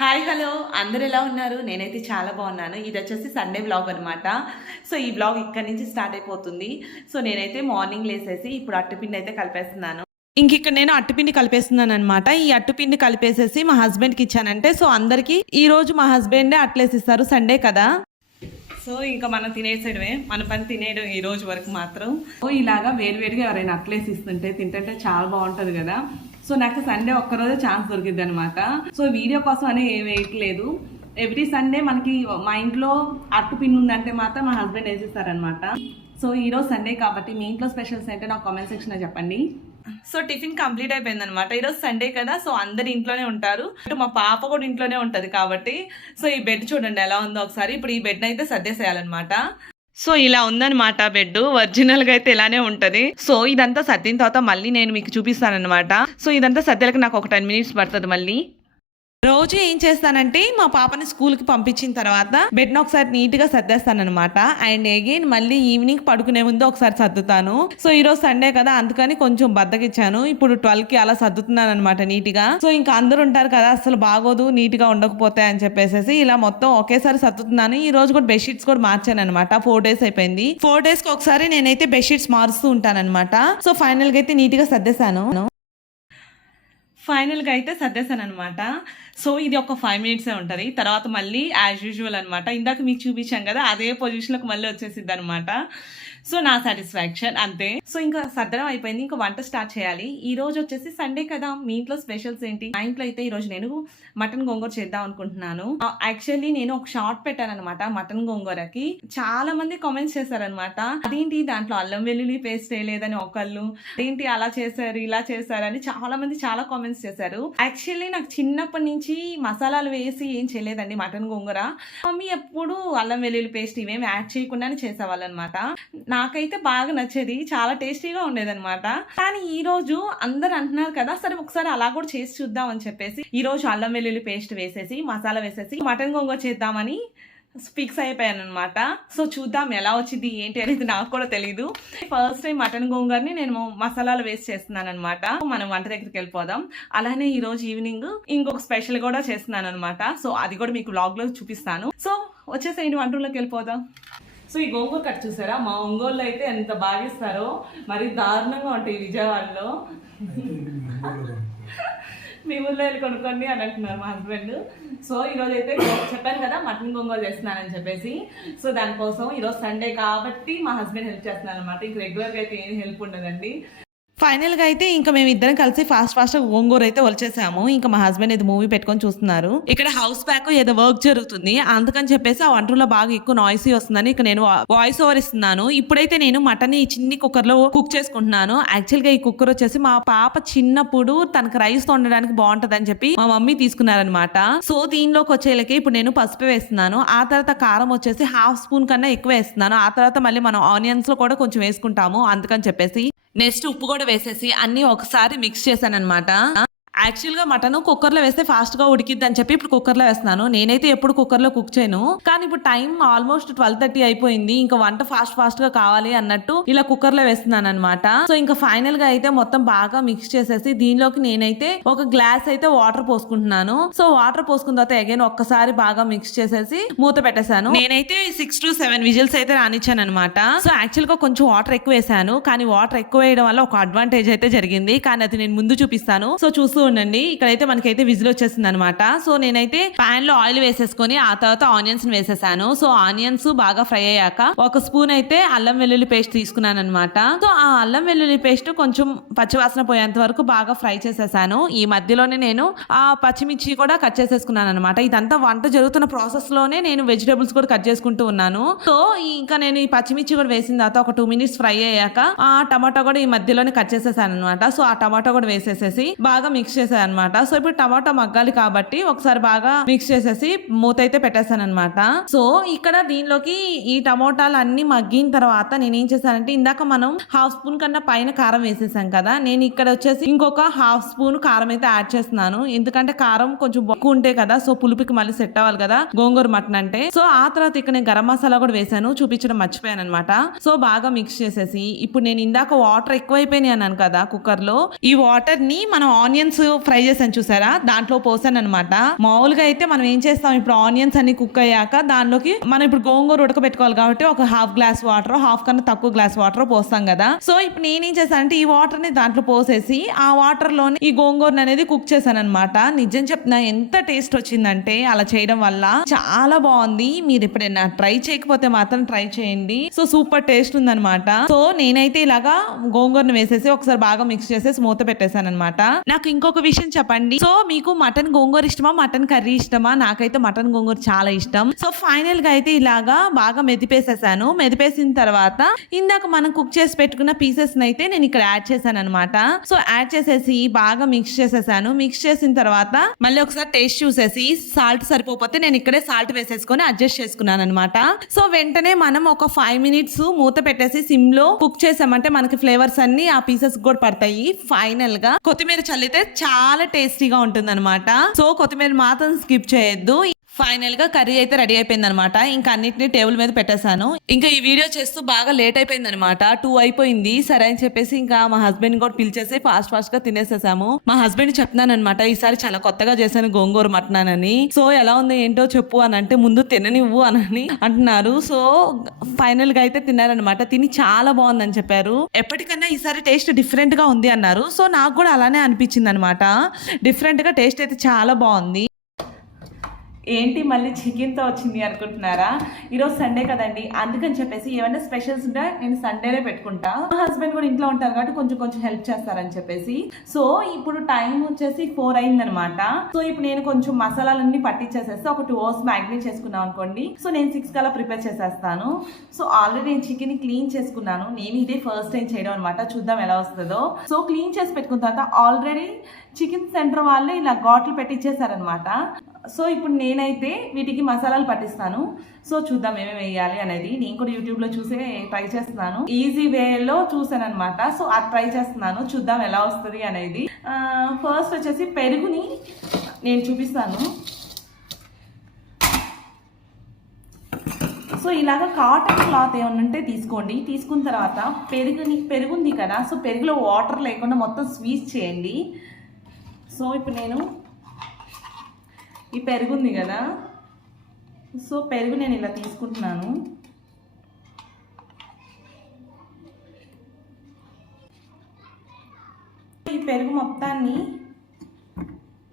Hi hello. అందరు ఎలా ఉన్నారు? నేనైతే చాలా బాగున్నాను. ఇది వచ్చేసి సండే బ్లాగ్ అనమాట సో ఈ బ్లాగ్ ఇక్కడ నుంచి స్టార్ట్ అయిపోతుంది. సో నేనైతే మార్నింగ్ లేసేసి ఇప్పుడు అట్టుపిండి అయితే కలిపేస్తున్నాను. ఇంక ఇక్కడ నేను అట్టుపిండి కలిపేస్తున్నాను అనమాట ఈ అట్టుపిండి కలిపేసేసి మా హస్బెండ్కి ఇచ్చానంటే సో అందరికీ ఈ రోజు మా హస్బెండే అట్లేసి ఇస్తారు సండే కదా? సో ఇంకా మనం తినేసేయడమే. మన పని తినేయడం ఈ రోజు వరకు మాత్రం. సో ఇలాగా వేడివేడిగా ఎవరైనా అట్లేసి ఇస్తుంటే తింటుంటే చాలా బాగుంటుంది కదా? సో నాకు సండే ఒక్కరోజే ఛాన్స్ దొరికింది అనమాట సో వీడియో కోసం అని ఏం వేయట్లేదు. ఎవ్రీ సండే మనకి మా ఇంట్లో అట్టు పిన్ ఉందంటే మాత్రం మా హస్బెండ్ వేసిస్తారనమాట సో ఈరోజు సండే కాబట్టి మీ ఇంట్లో స్పెషల్స్ ఏంటో నాకు కామెంట్ సెక్షన్లో చెప్పండి. సో టిఫిన్ కంప్లీట్ అయిపోయింది అనమాట ఈరోజు సండే కదా సో అందరు ఇంట్లోనే ఉంటారు. అటు మా పాప కూడా ఇంట్లోనే ఉంటుంది కాబట్టి. సో ఈ బెడ్ చూడండి ఎలా ఉందో ఒకసారి. ఇప్పుడు ఈ బెడ్ అయితే సర్దేసేయాలన్నమాట. సో ఇలా ఉందన్నమాట బెడ్ ఒరిజినల్గా అయితే ఇలానే ఉంటది. సో ఇదంతా సర్దిన తర్వాత మళ్ళీ నేను మీకు చూపిస్తానన్నమాట. సో ఇదంతా సర్దేలకు నాకు ఒక టెన్ మినిట్స్ పడుతుంది మళ్ళీ. రోజు ఏం చేస్తానంటే మా పాపని స్కూల్కి పంపించిన తర్వాత బెడ్ని ఒకసారి నీట్గా సర్దేస్తానమాట అండ్ అగైన్ మళ్ళీ ఈవినింగ్ పడుకునే ముందు ఒకసారి సర్దుతాను. సో ఈ రోజు సండే కదా అందుకని కొంచెం బద్దకిచ్చాను. ఇప్పుడు ట్వెల్వ్కి అలా సర్దుతున్నాను అనమాట నీట్గా. సో ఇంకా అందరూ ఉంటారు కదా అసలు బాగోదు నీట్గా ఉండకపోతే అని చెప్పేసి ఇలా మొత్తం ఒకేసారి సర్దుతున్నాను. ఈ రోజు కూడా బెడ్షీట్స్ కూడా మార్చాను అనమాట ఫోర్ డేస్ అయిపోయింది. ఫోర్ డేస్కి ఒకసారి నేనైతే బెడ్షీట్స్ మారుస్తూ ఉంటానన్నమాట. సో ఫైనల్గా అయితే నీట్గా సర్దేశాను. ఫైనల్గా అయితే సర్దేశాను అనమాట సో ఇది ఒక ఫైవ్ మినిట్సే ఉంటుంది. తర్వాత మళ్ళీ యాజ్ యూజువల్ అనమాట ఇందాక మీకు చూపించాం కదా అదే పొజిషన్లోకి మళ్ళీ వచ్చేసిద్ది అనమాట సో నా సాటిస్ఫాక్షన్ అంతే. సో ఇంకా సర్దడం అయిపోయింది. ఇంకా వంట స్టార్ట్ చేయాలి. ఈ రోజు వచ్చేసి సండే కదా. మీ ఇంట్లో స్పెషల్స్ ఏంటి? మా ఇంట్లో అయితే ఈ రోజు నేను మటన్ గోంగూర చేద్దాం అనుకుంటున్నాను. యాక్చువల్లీ నేను ఒక షార్ట్ పెట్టాను అనమాట మటన్ గోంగూరకి. చాలా మంది కామెంట్స్ చేశారనమాట అదేంటి దాంట్లో అల్లం వెల్లుల్లి పేస్ట్ వేయలేదని ఒకళ్ళు? ఏంటి అలా చేశారు ఇలా చేశారు అని చాలా మంది చాలా కామెంట్స్ చేశారు. యాక్చువల్లీ నాకు చిన్నప్పటి నుంచి మసాలాలు వేసి ఏం చేయలేదండి మటన్ గోంగూర. మమ్మీ ఎప్పుడు అల్లం వెల్లుల్లి పేస్ట్ ఇవేమి యాడ్ చేయకుండానే చేసేవాళ్ళు అనమాట నాకైతే బాగా నచ్చేది. చాలా టేస్టీగా ఉండేదనమాట కానీ ఈ రోజు అందరు అంటున్నారు కదా సరే ఒకసారి అలా కూడా చేసి చూద్దాం అని చెప్పేసి. ఈ రోజు అల్లం వెల్లుల్లి పేస్ట్ వేసేసి మసాలా వేసేసి మటన్ గొంగ చేద్దామని ఫిక్స్ అయిపోయాను అనమాట సో చూద్దాం ఎలా వచ్చింది ఏంటి అనేది నాకు కూడా తెలియదు ఫస్ట్ టైం మటన్ గోంగూరని నేను మసాలాలు వేస్ట్ చేస్తున్నాను అనమాట మనం వంట దగ్గరికి వెళ్ళిపోదాం. అలానే ఈ రోజు ఈవినింగ్ ఇంకొక స్పెషల్ కూడా చేస్తున్నాను అనమాట సో అది కూడా మీకు బ్లాగ్లో చూపిస్తాను. సో వచ్చేసేయండి వంటలోకి వెళ్ళిపోదాం. సో ఈ గోంగూర కట్ చూసారా? మా ఒంగోళ్ళు అయితే ఎంత భావిస్తారో ఇస్తారో మరి దారుణంగా ఉంటాయి విజయవాడలో. మీ ఊళ్ళో వెళ్ళి కొనుక్కోండి అని అంటున్నారు మా హస్బెండ్ సో ఈరోజు అయితే చెప్పాను కదా మటన్ గొంగోలు చేస్తున్నానని చెప్పేసి. సో దానికోసం ఈరోజు సండే కాబట్టి మా హస్బెండ్ హెల్ప్ చేస్తున్నాను అనమాట ఇంక రెగ్యులర్గా అయితే ఏం హెల్ప్ ఉండదండి. ఫైనల్గా అయితే ఇంకా మేము ఇద్దరం కలిసి ఫాస్ట్ ఫాస్ట్ గోంగూర అయితే వచ్చేసాము ఇంకా మా హస్బెండ్ ఇది మూవీ పెట్టుకొని చూస్తున్నారు. ఇక్కడ హౌస్ బ్యాక్ ఏదో వర్క్ జరుగుతుంది. అందుకని చెప్పేసి ఆ వంటలో బాగా ఎక్కువ నాయిస్ వస్తుందని ఇక నేను వాయిస్ ఓవర్ ఇస్తున్నాను. ఇప్పుడైతే నేను మటన్ ఈ చిన్ని కుక్కర్లో కుక్ చేసుకుంటున్నాను. యాక్చువల్గా ఈ కుక్కర్ వచ్చేసి మా పాప చిన్నప్పుడు తనకు రైస్ వండడానికి బాగుంటది అని చెప్పి మా మమ్మీ తీసుకున్నారనమాట సో దీనిలోకి వచ్చేలకి ఇప్పుడు నేను పసుపు వేస్తున్నాను. ఆ తర్వాత కారం వచ్చేసి హాఫ్ స్పూన్ కన్నా ఎక్కువ వేస్తున్నాను. ఆ తర్వాత మళ్ళీ మనం ఆనియన్స్లో కూడా కొంచెం వేసుకుంటాము. అందుకని చెప్పేసి నెక్స్ట్ ఉప్పు కూడా వేసేసి అన్ని ఒకసారి మిక్స్ చేశాను అనమాట యాక్చువల్గా మటన్ కుక్కర్లో వేస్తే ఫాస్ట్గా ఉడికిద్ది అని చెప్పి ఇప్పుడు కుక్కర్లో వేస్తున్నాను. నేనైతే ఎప్పుడు కుక్కర్లో కుక్ చేయను. కానీ ఇప్పుడు టైం ఆల్మోస్ట్ ట్వెల్వ్ థర్టీ అయిపోయింది. ఇంకా వంట ఫాస్ట్ ఫాస్ట్గా కావాలి అన్నట్టు ఇలా కుక్కర్లో వేస్తున్నాను అనమాట సో ఇంకా ఫైనల్గా అయితే మొత్తం బాగా మిక్స్ చేసేసి దీనిలోకి నేనైతే ఒక గ్లాస్ అయితే వాటర్ పోసుకుంటున్నాను. సో వాటర్ పోసుకున్న తర్వాత అగైన్ ఒక్కసారి బాగా మిక్స్ చేసేసి మూత పెట్టేశాను. నేనైతే సిక్స్ టు సెవెన్ విజిల్స్ అయితే రానిచ్చాను అనమాట సో యాక్చువల్గా కొంచెం వాటర్ ఎక్కువ వేసాను కానీ వాటర్ ఎక్కువ వేయడం వల్ల ఒక అడ్వాంటేజ్ అయితే జరిగింది. కానీ అది నేను ముందు చూపిస్తాను. సో చూస్తూ ఉండండి ఇక్కడైతే మనకైతే విజిల్ వచ్చేసింది అనమాట సో నేనైతే పాన్లో ఆయిల్ వేసేసుకొని ఆ తర్వాత ఆనియన్స్ వేసేసాను. సో ఆనియన్స్ బాగా ఫ్రై అయ్యాక ఒక స్పూన్ అయితే అల్లం వెల్లుల్లి పేస్ట్ తీసుకున్నాను అనమాట సో ఆ అల్లం వెల్లుల్లి పేస్ట్ కొంచెం పచ్చివాసన పోయేంత వరకు బాగా ఫ్రై చేసేసాను. ఈ మధ్యలోనే నేను ఆ పచ్చిమిర్చి కూడా కట్ చేసేసుకున్నాను అనమాట ఇదంతా వంట జరుగుతున్న ప్రాసెస్లోనే నేను వెజిటేబుల్స్ కూడా కట్ చేసుకుంటూ ఉన్నాను. సో ఇంకా నేను ఈ పచ్చిమిర్చి కూడా వేసిన తర్వాత ఒక టూ మినిట్స్ ఫ్రై అయ్యాక ఆ టమాటో కూడా ఈ మధ్యలోనే కట్ చేసేసాను అనమాట సో ఆ టమాటో కూడా వేసేసేసి బాగా మిక్స్ చేశాను అనమాట సో ఇప్పుడు టమాటో మగ్గాలి కాబట్టి ఒకసారి బాగా మిక్స్ చేసేసి మూత అయితే పెట్టేశాను అనమాట సో ఇక్కడ దీనిలోకి ఈ టమోటాలు అన్ని మగ్గిన తర్వాత నేను ఏం చేశానంటే ఇందాక మనం హాఫ్ స్పూన్ కన్నా పైన కారం వేసేసాం కదా నేను ఇక్కడ వచ్చేసి ఇంకొక హాఫ్ స్పూన్ కారం అయితే యాడ్ చేస్తున్నాను. ఎందుకంటే కారం కొంచెం ఎక్కువ ఉంటే కదా సో పులుపుకి మళ్ళీ సెట్ అవ్వాలి కదా గోంగూర మటన్ అంటే. సో ఆ తర్వాత ఇక్కడ నేను గరం మసాలా కూడా వేసాను చూపించడం మర్చిపోయాను అనమాట సో బాగా మిక్స్ చేసేసి ఇప్పుడు నేను ఇందాక వాటర్ ఎక్కువైపోయినాయి అన్నాను కదా కుక్కర్లో ఈ వాటర్ని మనం ఆనియన్స్ ఫ్రై చేశాను చూసారా? దాంట్లో పోసాను అనమాట మామూలుగా అయితే మనం ఏం చేస్తాం? ఇప్పుడు ఆనియన్స్ అన్ని కుక్ అయ్యాక దానిలోకి మనం ఇప్పుడు గోంగూర ఉడకబెట్టుకోవాలి కాబట్టి ఒక హాఫ్ గ్లాస్ వాటర్ హాఫ్ కన్నా తక్కువ గ్లాస్ వాటర్ పోస్తాం కదా. సో ఇప్పుడు నేనేం చేశానంటే ఈ వాటర్ని దాంట్లో పోసేసి ఆ వాటర్లోని ఈ గోంగూర అనేది కుక్ చేశాను అనమాట నిజం చెప్తున్నా ఎంత టేస్ట్ వచ్చిందంటే అలా చేయడం వల్ల చాలా బాగుంది. మీరు ఎప్పుడైనా ట్రై చేయకపోతే మాత్రం ట్రై చేయండి. సో సూపర్ టేస్ట్ ఉందన్నమాట. సో నేనైతే ఇలాగా గోంగూరను వేసేసి ఒకసారి బాగా మిక్స్ చేసేసి మూత పెట్టేశాను అనమాట నాకు ఇంకొక విషయం చెప్పండి. సో మీకు మటన్ గోంగూర ఇష్టమా? మటన్ కర్రీ ఇష్టమా? నాకైతే మటన్ గోంగూర చాలా ఇష్టం. సో ఫైనల్గా అయితే ఇలాగా బాగా మెదిపేసేసాను. మెదిపేసిన తర్వాత ఇందాక మనం కుక్ చేసి పెట్టుకున్న పీసెస్ అయితే నేను ఇక్కడ యాడ్ చేశాను అనమాట సో యాడ్ చేసేసి బాగా మిక్స్ చేసేసాను. మిక్స్ చేసిన తర్వాత మళ్ళీ ఒకసారి టేస్ట్ చూసేసి సాల్ట్ సరిపోతే నేను ఇక్కడే సాల్ట్ వేసేసుకొని అడ్జస్ట్ చేసుకున్నాను అనమాట సో వెంటనే మనం ఒక ఫైవ్ మినిట్స్ మూత పెట్టేసి సిమ్లో కుక్ చేసామంటే మనకి ఫ్లేవర్స్ అన్ని ఆ పీసెస్ కూడా పడతాయి. ఫైనల్గా కొత్తిమీర చల్లితే చాలా టేస్టీగా ఉంటుంది సో కొత్తిమీర మాత్రం స్కిప్ చేయొద్దు. ఫైనల్గా కర్రీ అయితే రెడీ అయిపోయింది అనమాట ఇంకా అన్నిటిని టేబుల్ మీద పెట్టేశాను. ఇంకా ఈ వీడియో చేస్తూ బాగా లేట్ అయిపోయింది అనమాట టూ అయిపోయింది. సరే అని చెప్పేసి ఇంకా మా హస్బెండ్ కూడా పిలిచేసి ఫాస్ట్ ఫాస్ట్గా తినేసేసాము. మా హస్బెండ్ చెప్తున్నాను అనమాట ఈసారి చాలా కొత్తగా చేశాను గోంగూర మటన్ అని. సో ఎలా ఉంది ఏంటో చెప్పు అని అంటే ముందు తిననివ్వు అని అంటున్నారు. సో ఫైనల్గా అయితే తిన్నారనమాట. తిని చాలా బాగుందని చెప్పారు. ఎప్పటికన్నా ఈసారి టేస్ట్ డిఫరెంట్గా ఉంది అన్నారు. సో నాకు కూడా అలానే అనిపించింది అనమాట డిఫరెంట్గా టేస్ట్ అయితే చాలా బాగుంది. ఏంటి మళ్ళీ చికెన్తో వచ్చింది అనుకుంటున్నారా? ఈరోజు సండే కదండి. అందుకని చెప్పేసి ఏమైనా స్పెషల్స్ ఉంటే నేను సండేనే పెట్టుకుంటా. మా హస్బెండ్ కూడా ఇంట్లో ఉంటారు కాబట్టి కొంచెం కొంచెం హెల్ప్ చేస్తారని చెప్పేసి. సో ఇప్పుడు టైం వచ్చేసి ఫోర్ అయిందనమాట సో ఇప్పుడు నేను కొంచెం మసాలాలన్నీ పట్టించేసేస్తే ఒక టూ అవర్స్ మ్యాగ్నేట్ చేసుకున్నాం అనుకోండి. సో నేను సిక్స్ కల్లా ప్రిపేర్ చేసేస్తాను. సో ఆల్రెడీ నేను చికెన్ క్లీన్ చేసుకున్నాను. నేను ఇదే ఫస్ట్ టైం చేయడం అనమాట చూద్దాం ఎలా వస్తుందో. సో క్లీన్ చేసి పెట్టుకున్న తర్వాత ఆల్రెడీ చికెన్ సెంటర్ వాళ్ళే ఇలా ఘాట్లు పెట్టించేశారనమాట సో ఇప్పుడు నేనైతే వీటికి మసాలాలు పట్టిస్తాను. సో చూద్దాం ఏమేమి వేయాలి అనేది. నేను కూడా యూట్యూబ్లో చూసే ట్రై చేస్తున్నాను. ఈజీ వేలో చూసాను అనమాట సో అది ట్రై చేస్తున్నాను. చూద్దాం ఎలా వస్తుంది అనేది. ఫస్ట్ వచ్చేసి పెరుగుని నేను చూపిస్తాను. సో ఇలాగ కాటన్ క్లాత్ ఏమన్నా ఉంటే తీసుకోండి. తీసుకున్న తర్వాత పెరుగుని పెరుగుంది కదా. సో పెరుగులో వాటర్ లేకుండా మొత్తం స్వీచ్ చేయండి. సో ఇప్పుడు నేను ఈ పెరుగు ఉంది కదా. సో పెరుగు నేను ఇలా తీసుకుంటున్నాను. ఈ పెరుగు మొత్తాన్ని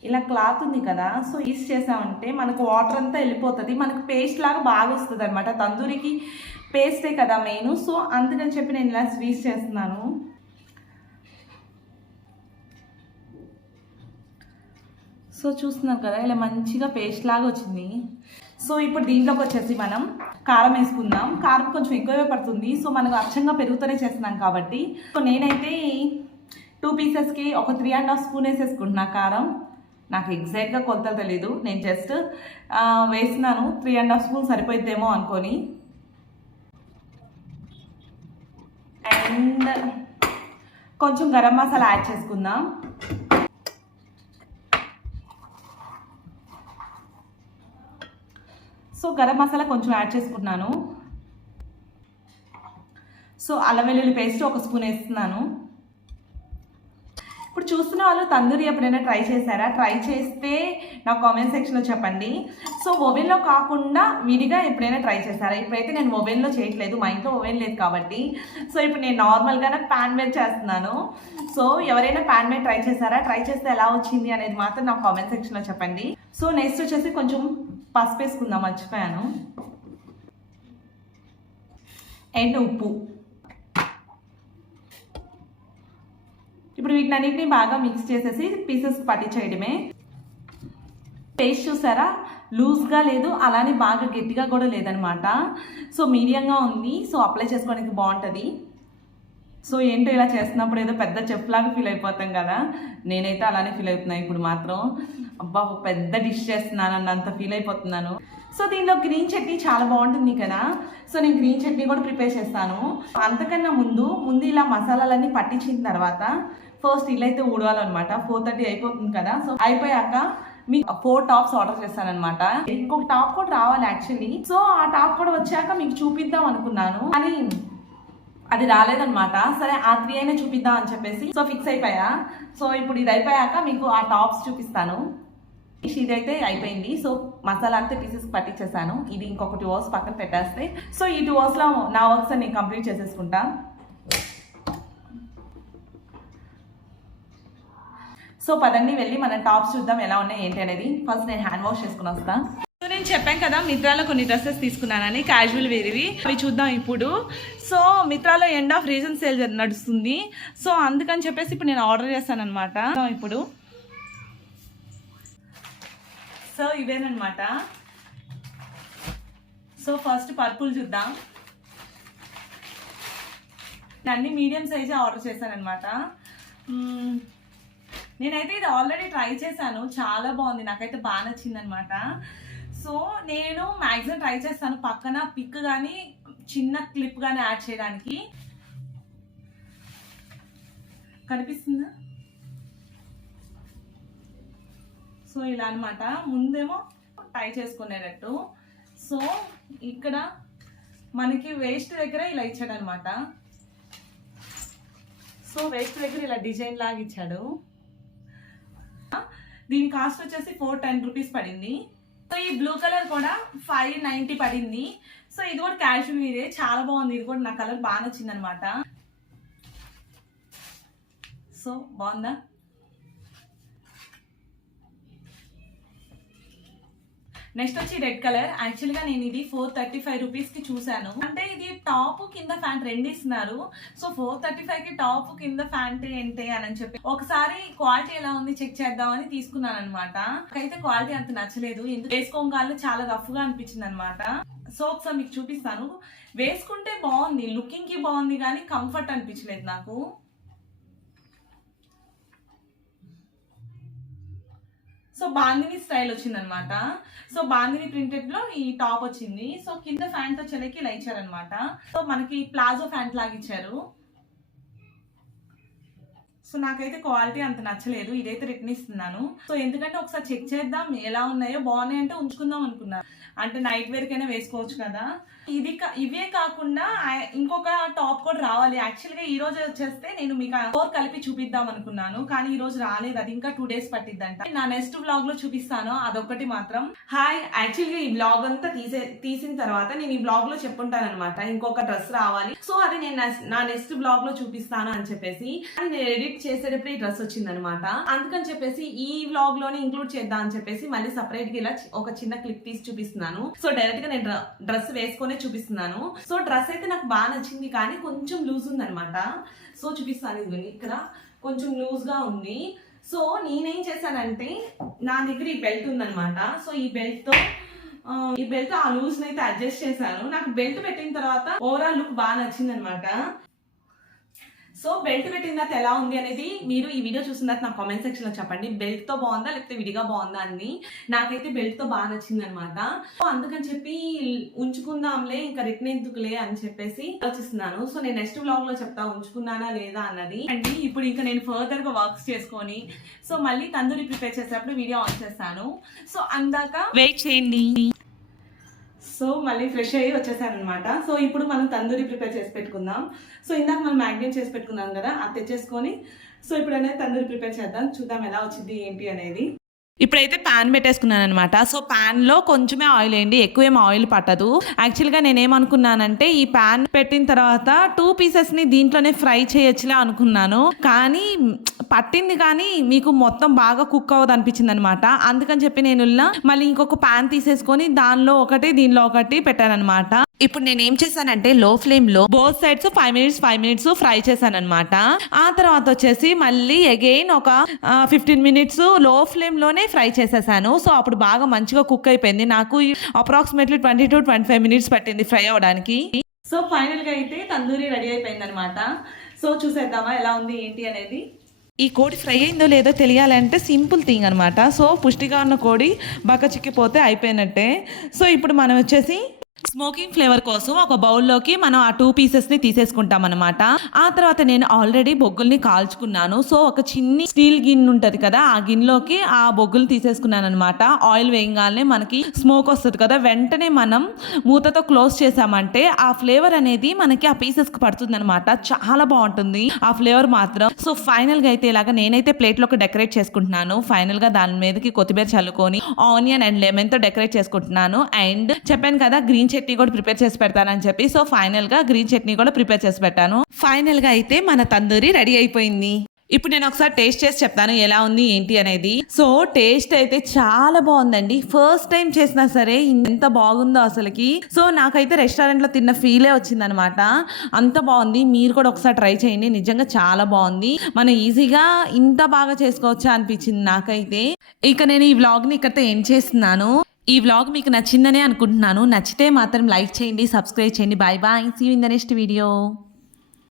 ఇలా క్లాత్ ఉంది కదా. సో యూస్ చేసామంటే మనకు వాటర్ అంతా వెళ్ళిపోతుంది. మనకు పేస్ట్ లాగా బాగా వస్తుంది అనమాట తందూరికి పేస్టే కదా మెయిన్. సో అందుకని చెప్పి నేను ఇలా స్వీస్ చేస్తున్నాను. సో చూస్తున్నాం కదా ఇలా మంచిగా పేస్ట్ లాగా వచ్చింది. సో ఇప్పుడు దీంట్లోకి వచ్చేసి మనం కారం వేసుకుందాం. కారం కొంచెం ఎక్కువే పడుతుంది. సో మనకు అచ్చంగా పెరుగుతూనే చేస్తున్నాం కాబట్టి. సో నేనైతే టూ పీసెస్కి ఒక త్రీ అండ్ హాఫ్ స్పూన్ వేసేసుకుంటున్నా కారం. నాకు ఎగ్జాక్ట్గా కొలతలు తెలీదు. నేను జస్ట్ వేసినాను త్రీ అండ్ హాఫ్ స్పూన్ సరిపోయిద్దేమో అనుకొని. అండ్ కొంచెం గరం మసాలా యాడ్ చేసుకుందాం. సో గరం మసాలా కొంచెం యాడ్ చేసుకున్నాను సో అల్లం వెల్లుల్లి పేస్ట్ ఒక స్పూన్ వేస్తున్నాను. ఇప్పుడు చూస్తున్న వాళ్ళు తందూరి ఎప్పుడైనా ట్రై చేశారా? ట్రై చేస్తే నా కామెంట్ సెక్షన్లో చెప్పండి. సో ఓవెన్లో కాకుండా విడిగా ఎప్పుడైనా ట్రై చేశారా? ఇప్పుడైతే నేను ఓవెన్లో చేయట్లేదు మా ఇంట్లో ఓవెన్ లేదు కాబట్టి. సో ఇప్పుడు నేను నార్మల్గానే ప్యాన్ మీద చేస్తున్నాను. సో ఎవరైనా ప్యాన్ మీద ట్రై చేశారా? ట్రై చేస్తే ఎలా వచ్చింది అనేది మాత్రం నా కామెంట్ సెక్షన్లో చెప్పండి. సో నెక్స్ట్ వచ్చేసి కొంచెం పసుపు వేసుకుందాం మర్చిపోయాను. అండ్ ఉప్పు. ఇప్పుడు వీటినన్నింటినీ బాగా మిక్స్ చేసేసి పీసెస్ పట్టించేయడమే. పేస్ట్ చూసారా? లూజ్గా లేదు అలానే బాగా గట్టిగా కూడా లేదనమాట. సో మీడియంగా ఉంది సో అప్లై చేసుకోవడానికి బాగుంటుంది. సో ఏంటో ఇలా చేస్తున్నప్పుడు ఏదో పెద్ద చెఫ్ లాగా ఫీల్ అయిపోతాం కదా? నేనైతే అలానే ఫీల్ అవుతున్నాను ఇప్పుడు మాత్రం. అబ్బా పెద్ద డిష్ చేస్తున్నాను అన్నంత ఫీల్ అయిపోతున్నాను. సో దీనిలో గ్రీన్ చట్నీ చాలా బాగుంటుంది కదా? సో నేను గ్రీన్ చట్నీ కూడా ప్రిపేర్ చేస్తాను. అంతకన్నా ముందు ముందు ఇలా మసాలాలన్నీ పట్టించిన తర్వాత ఫస్ట్ ఇల్లు అయితే ఊడవాలన్నమాట. ఫోర్ థర్టీ అయిపోతుంది కదా? సో అయిపోయాక మీకు ఫోర్ టాప్స్ ఆర్డర్ చేస్తానన్నమాట. ఇంకొక టాప్ కూడా రావాలి యాక్చువల్లీ సో ఆ టాప్ కూడా వచ్చాక మీకు చూపిద్దాం అనుకున్నాను. కానీ అది రాలేదనమాట సరే ఆ త్రీ అయినా చూపిద్దాం అని చెప్పేసి. సో ఫిక్స్ అయిపోయా. సో ఇప్పుడు ఇది అయిపోయాక మీకు ఆ టాప్స్ చూపిస్తాను. ఇది అయితే అయిపోయింది. సో మసాలా అంతా పీసెస్ పట్టించేసాను. ఇది ఇంకొక టూ అవర్స్ పక్కన పెట్టేస్తే. సో ఈ టూ అవర్స్లో నా వర్క్స్ నేను కంప్లీట్ చేసేసుకుంటా. సో పదండి వెళ్ళి మనం టాప్స్ చూద్దాం ఎలా ఉన్నాయి ఏంటి అనేది. ఫస్ట్ నేను హ్యాండ్ వాష్ చేసుకుని వస్తాను నేను చెప్పాను కదా మిత్రాలో కొన్ని డ్రెస్సెస్ తీసుకున్నానని క్యాజువల్ వేరివి అవి చూద్దాం ఇప్పుడు. సో మిత్రాలో ఎండ్ ఆఫ్ రీజన్ సేల్ నడుస్తుంది. సో అందుకని చెప్పేసి ఇప్పుడు నేను ఆర్డర్ చేస్తాను అనమాట ఇప్పుడు. సో ఇవేనమాట సో ఫస్ట్ పర్పుల్ చూద్దాం. అన్ని మీడియం సైజే ఆర్డర్ చేశాను అనమాట నేనైతే ఇది ఆల్రెడీ ట్రై చేశాను. చాలా బాగుంది. నాకైతే బాగా నచ్చింది అనమాట సో నేను మ్యాక్సిమం ట్రై చేస్తాను. పక్కన పిక్ కానీ చిన్న క్లిప్ కానీ యాడ్ చేయడానికి. కనిపిస్తుందా? సో ఇలా అనమాట ముందేమో టై చేసుకునేటట్టు. సో ఇక్కడ మనకి వేస్ట్ దగ్గర ఇలా ఇచ్చాడు అనమాట సో వేస్ట్ దగ్గర ఇలా డిజైన్ లాగా ఇచ్చాడు. దీని కాస్ట్ వచ్చేసి ఫోర్ టెన్ రూపీస్ పడింది. సో ఈ బ్లూ కలర్ కూడా ఫైవ్ నైంటీ పడింది. సో ఇది కూడా క్యాషువల్ చాలా బాగుంది. ఇది కూడా నా కలర్ బాగా నచ్చింది అనమాట సో బాగుందా? నెక్స్ట్ వచ్చి రెడ్ కలర్. యాక్చువల్గా నేను ఇది ఫోర్ థర్టీ ఫైవ్ రూపీస్కి చూసాను అంటే ఇది టాప్ కింద ఫ్యాంట్ రెండు ఇస్తున్నారు సో ఫోర్ థర్టీ ఫైవ్కి టాప్ కింద ఫ్యాంట్ ఏంటి అని చెప్పి ఒకసారి క్వాలిటీ ఎలా ఉంది చెక్ చేద్దామని తీసుకున్నాను అనమాట అయితే క్వాలిటీ అంత నచ్చలేదు. ఎందుకు వేసుకోగానే చాలా రఫ్గా అనిపించింది అనమాట సో ఒకసారి మీకు చూపిస్తాను. వేసుకుంటే బాగుంది. లుకింగ్కి బాగుంది కానీ కంఫర్ట్ అనిపించలేదు నాకు. సో బాందిని స్టైల్ వచ్చింది అనమాట సో బాందిని ప్రింటెడ్లో ఈ టాప్ వచ్చింది. సో కింద ఫ్యాంట్ వచ్చేలకి ఇలా ఇచ్చారనమాట సో మనకి ప్లాజో ఫ్యాంట్ లాగా ఇచ్చారు. సో నాకైతే క్వాలిటీ అంత నచ్చలేదు. ఇదైతే రిటర్న్ ఇస్తున్నాను. సో ఎందుకంటే ఒకసారి చెక్ చేద్దాం ఎలా ఉన్నాయో బాగున్నాయి అంటే ఉంచుకుందాం అనుకున్నా. అంటే నైట్ వేర్ కైనా వేసుకోవచ్చు కదా. ఇది ఇవే కాకుండా ఇంకొక టాప్ కూడా రావాలి. యాక్చువల్గా ఈ రోజు వచ్చేస్తే నేను మీకు ఫోర్ కలిపి చూపిద్దాం అనుకున్నాను. కానీ ఈ రోజు రాలేదు. అది ఇంకా టూ డేస్ పట్టిద్దంట. నా నెక్స్ట్ బ్లాగ్లో చూపిస్తాను. అదొకటి మాత్రం. హాయ్ యాక్చువల్గా ఈ బ్లాగ్ అంతా తీసే తీసిన తర్వాత నేను ఈ బ్లాగ్లో చెప్పుంటాను అనమాట ఇంకొక డ్రెస్ రావాలి. సో అది నేను నా- నెక్స్ట్ బ్లాగ్లో చూపిస్తాను అని చెప్పేసి. నేను ఎడిట్ చేసేటప్పుడు ఈ డ్రెస్ వచ్చింది అనమాట అందుకని చెప్పేసి ఈ వ్లాగ్లోనే ఇంక్లూడ్ చేద్దాం అని చెప్పేసి మళ్ళీ సపరేట్గా ఇలా ఒక చిన్న క్లిప్ తీసి చూపిస్తున్నాను. సో డైరెక్ట్గా నేను డ్రెస్ వేసుకొని చూపిస్తున్నాను. సో డ్రెస్ అయితే నాకు బాగా నచ్చింది కానీ కొంచెం లూజ్ ఉంది అనమాట సో చూపిస్తాను ఇది ఇక్కడ కొంచెం లూజ్గా ఉంది. సో నేనేం చేశానంటే నా దగ్గర ఈ బెల్ట్ ఉందన్నమాట సో ఈ బెల్ట్తో ఈ బెల్ట్ ఆ లూజ్ అయితే అడ్జస్ట్ చేశాను. నాకు బెల్ట్ పెట్టిన తర్వాత ఓవరాల్ లుక్ బాగా నచ్చింది అనమాట సో బెల్ట్ పెట్టిన తర్వాత ఎలా ఉంది అనేది మీరు ఈ వీడియో చూసిన తర్వాత నా కామెంట్ సెక్షన్లో చెప్పండి. బెల్ట్తో బాగుందా? లేకపోతే విడిగా బాగుందా అని నాకైతే బెల్ట్తో బాగా నచ్చింది అనమాట సో అందుకని చెప్పి ఉంచుకుందాంలే ఇంకా రిటర్న్ ఎందుకులే అని చెప్పేసి ఆలోచిస్తున్నాను. సో నేను నెక్స్ట్ వ్లాగ్లో చెప్తా ఉంచుకున్నానా లేదా అన్నది. అండి ఇప్పుడు ఇంకా నేను ఫర్దర్గా వర్క్స్ చేసుకొని సో మళ్ళీ తందూరి ప్రిపేర్ చేసేటప్పుడు వీడియో ఆన్ చేస్తాను. సో అందాక వెయిట్ చేయండి. సో మళ్ళీ ఫ్రెష్ అయ్యి వచ్చేసాను అనమాట సో ఇప్పుడు మనం తందూరి ప్రిపేర్ చేసి పెట్టుకుందాం. సో ఇందాక మనం మ్యాగ్నేట్ చేసి పెట్టుకున్నాం కదా అది తెచ్చేసుకొని సో ఇప్పుడు అనేది తందూరి ప్రిపేర్ చేద్దాం. చూద్దాం ఎలా వచ్చింది ఏంటి అనేది. ఇప్పుడైతే ప్యాన్ పెట్టేసుకున్నాను అనమాట సో ప్యాన్లో కొంచెమే ఆయిల్ వేయండి ఎక్కువ ఏం ఆయిల్ పట్టదు యాక్చువల్గా నేనేమనుకున్నానంటే ఈ ప్యాన్ పెట్టిన తర్వాత టూ పీసెస్ని దీంట్లోనే ఫ్రై చేయొచ్చులే అనుకున్నాను. కానీ పట్టింది కానీ మీకు మొత్తం బాగా కుక్ అవ్వదు అనిపించింది అనమాట అందుకని చెప్పి నేను మళ్ళీ ఇంకొక ప్యాన్ తీసేసుకొని దానిలో ఒకటి దీనిలో ఒకటి పెట్టాను అనమాట ఇప్పుడు నేను ఏం చేశానంటే లో ఫ్లేమ్లో both sides five minutes five minutes fry చేశాను అనమాట ఆ తర్వాత వచ్చేసి మళ్ళీ అగైన్ ఒక ఫిఫ్టీన్ మినిట్స్లో ఫ్లేమ్లోనే ఫ్రై చేసేసాను. సో అప్పుడు బాగా మంచిగా కుక్ అయిపోయింది. నాకు approximately twenty to twenty five minutes పట్టింది ఫ్రై అవడానికి. సో ఫైనల్గా అయితే తందూరి రెడీ అయిపోయింది అనమాట సో చూసేద్దామా ఎలా ఉంది ఏంటి అనేది. ఈ కోడి ఫ్రై అయిందో లేదో తెలియాలంటే సింపుల్ థింగ్ అనమాట సో పుష్టిగా ఉన్న కోడి బక్క చిక్కిపోతే అయిపోయినట్టే. సో ఇప్పుడు మనం వచ్చేసి స్మోకింగ్ ఫ్లేవర్ కోసం ఒక బౌల్లోకి మనం ఆ టూ పీసెస్ని తీసేసుకుంటాం అనమాట ఆ తర్వాత నేను ఆల్రెడీ బొగ్గుల్ని కాల్చుకున్నాను. సో ఒక చిన్ని స్టీల్ గిన్నె ఉంటది కదా ఆ గిన్నెలోకి ఆ బొగ్గులు తీసేసుకున్నాను అనమాట ఆయిల్ వేయగానే మనకి స్మోక్ వస్తుంది కదా వెంటనే మనం మూతతో క్లోజ్ చేసామంటే ఆ ఫ్లేవర్ అనేది మనకి ఆ పీసెస్కి పడుతుంది అనమాట చాలా బాగుంటుంది ఆ ఫ్లేవర్ మాత్రం. సో ఫైనల్గా అయితే ఇలాగ నేనైతే ప్లేట్లోకి డెకరేట్ చేసుకుంటున్నాను. ఫైనల్గా దాని మీదకి కొత్తిమీర చల్లుకొని ఆనియన్ అండ్ లెమన్తో డెకరేట్ చేసుకుంటున్నాను. అండ్ చెప్పాను కదా గ్రీన్ చట్నీ కూడా ప్రిపేర్ చేసి పెడతానని చెప్పి సో ఫైనల్గా గ్రీన్ చట్నీ కూడా ప్రిపేర్ చేసి పెట్టాను. ఫైనల్గా అయితే మన తందూరి రెడీ అయిపోయింది. ఇప్పుడు నేను ఒకసారి టేస్ట్ చేసి చెప్తాను ఎలా ఉంది ఏంటి అనేది. సో టేస్ట్ అయితే చాలా బాగుందండి. ఫస్ట్ టైం చేసినా సరే ఎంత బాగుందో అసలుకి. సో నాకైతే రెస్టారెంట్లో తిన్న ఫీలే వచ్చిందనమాట. అంత బాగుంది. మీరు కూడా ఒకసారి ట్రై చేయండి. నిజంగా చాలా బాగుంది. మనం ఈజీగా ఇంత బాగా చేసుకోవచ్చా అనిపించింది నాకైతే. ఇక నేను ఈ వ్లాగ్ని ఇక్కడితో ఏం చేస్తున్నాను. ఈ వ్లాగ్ మీకు నచ్చిందనే అనుకుంటున్నాను. నచ్చితే మాత్రం లైక్ చేయండి సబ్స్క్రైబ్ చేయండి. Bye bye see in the next video